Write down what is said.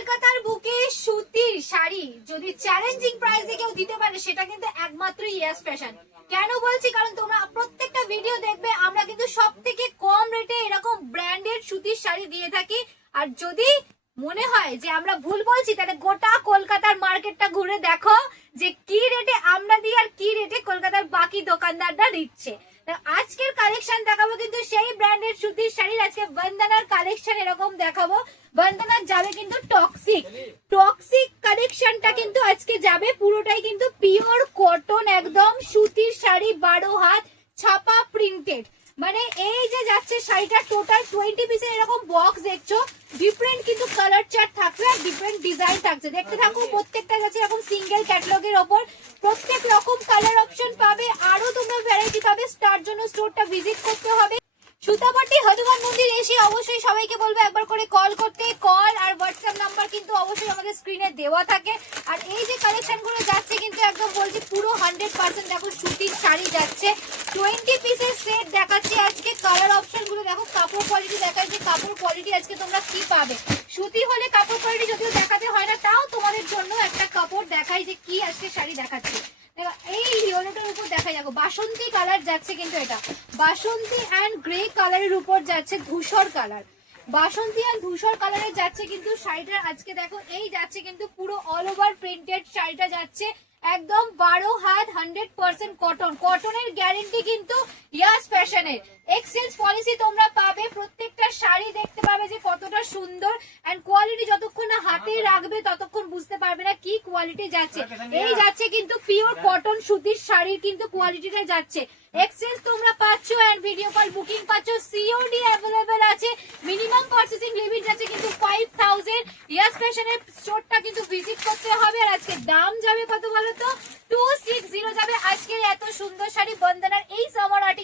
কলকাতার বুকে সুতির শাড়ি যদি চ্যালেঞ্জিং প্রাইসে কেউ দিতে পারে সেটা কিন্তু একমাত্র ইয়াস ফ্যাশন। কেন বলছি, কারণ তোমরা প্রত্যেকটা ভিডিও দেখবে আমরা কিন্তু সব থেকে কম রেটে এরকম ব্র্যান্ডেড সুতির শাড়ি দিয়ে থাকি। আর যদি মনে হয় যে আমরা ভুল বলছি তাহলে গোটা কলকাতার মার্কেটটা ঘুরে দেখো যে কি রেটে আমরা দিই আর কি রেটে কলকাতার বাকি দোকানদাররা দিচ্ছে। আজকের কালেকশন দেখাবো কিন্তু সেই ব্র্যান্ডেড সুতির শাড়ির। আজকে বন্দনার কালেকশন এরকম দেখাবো। বন্দনার যাবে কিন্তু টক্সিক কালেকশনটা কিন্তু আজকে যাবে পুরোটাই কিন্তু পিওর কটন, একদম সুতির শাড়ি, 12 হাত ছাপা প্রিন্টেড। মানে এই যে যাচ্ছে শাড়িটা টোটাল 20 পিসের এরকম বক্স দেখছো, ডিফারেন্ট কিন্তু কালার চার্ট থাকবে আর ডিফারেন্ট ডিজাইন থাকছে। দেখতে থাকো, প্রত্যেকটা যাচ্ছে এরকম সিঙ্গেল ক্যাটালগের ওপর প্রত্যেক রকম কালার অপশন পাবে। আরো তোমরা ভ্যারাইটি পাবে, তার জন্য স্টোরটা ভিজিট করতে হবে। সুতাপট্টি হনুমান মন্দির এসে অবশ্যই সবাইকে বলবো একবার করে কল করতে। কল আর হোয়াটসঅ্যাপ নাম্বার কিন্তু অবশ্যই আমাদের স্ক্রিনে দেওয়া থাকে। আর এই যে কালেকশন গুলো যাচ্ছে কিন্তু একদম বলছি পুরো 100% দেখো সুতির শাড়ি যাচ্ছে। 20 পিসের সেট দেখাচ্ছি আজকে। কালার অপশন গুলো দেখো, কাপড় কোয়ালিটি দেখাচ্ছি। কাপড় কোয়ালিটি আজকে তোমরা কি পাবে, সুতি হলে কাপড় কোয়ালিটি যদিও দেখাতে হয় না, তাও তোমাদের জন্য একটা কাপড় দেখাই যে কি আজকে শাড়ি দেখাচ্ছে। এই ইয়েলোটার উপর দেখা যাবো বাসন্তী কালার যাচ্ছে, কিন্তু এটা বাসন্তী অ্যান্ড গ্রে কালারের উপর যাচ্ছে, ধূসর কালার, বাসন্তী অ্যান্ড ধূসর কালারের যাচ্ছে কিন্তু শাড়িটা আজকে। দেখো এই যাচ্ছে কিন্তু পুরো অল ওভার প্রিন্টেড শাড়িটা যাচ্ছে, একদম 12 হাত 100% কটন। কটনের গ্যারেন্টি কিন্তু ইয়াস ফ্যাশনের। এক্সচেঞ্জ পলিসি তোমরা পাবে। প্রত্যেকটা শাড়ি দেখতে পাবে যে কতটা সুন্দর এন্ড কোয়ালিটি যতক্ষণ না হাতে রাখবে ততক্ষণ বুঝতে পারবে না কি কোয়ালিটি যাচ্ছে। এই যাচ্ছে কিন্তু পিওর কটন সুতির শাড়ির কিন্তু কোয়ালিটিটা যাচ্ছে। এক্সচেঞ্জ তোমরা পাচ্ছ এন্ড ভিডিও কল বুকিং পাচ্ছ। সিওডি অ্যাভেলেবেল আছে। মিনিমাম পারচেসিং লিমিট যাচ্ছে কিন্তু 5000। ইয়াস ফ্যাশনের স্টোরটা কিন্তু ভিজিট করতে হবে। আর আজকে দাম যাবে কত বলো তো, 260 যাবে আজকের এত সুন্দর শাড়ি বন্দনার এই সামার আর্টিকেল।